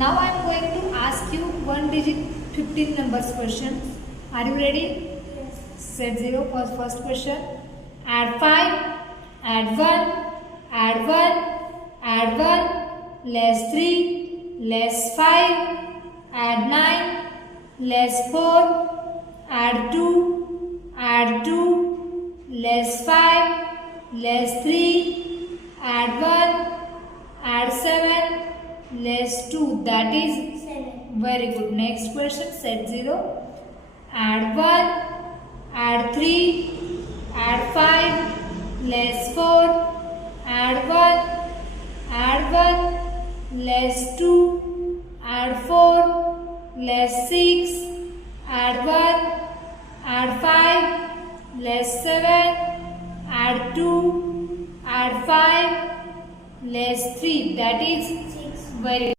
Now I am going to ask you one digit 15 numbers question. Are you ready? Yes. Set 0 for first question. Add 5, add 1, add 1, add 1, less 3, less 5, add 9, less 4, add 2, add 2, less 5, less 3, add 1, add 7, less 2. That is 7. very good. Next question, set 0. Add 1, add 3, add 5, less 4, add 1, add 1, less 2, add 4, less 6, add 1, add 5, less 7, add 2, add 5, less 3. That is 6. very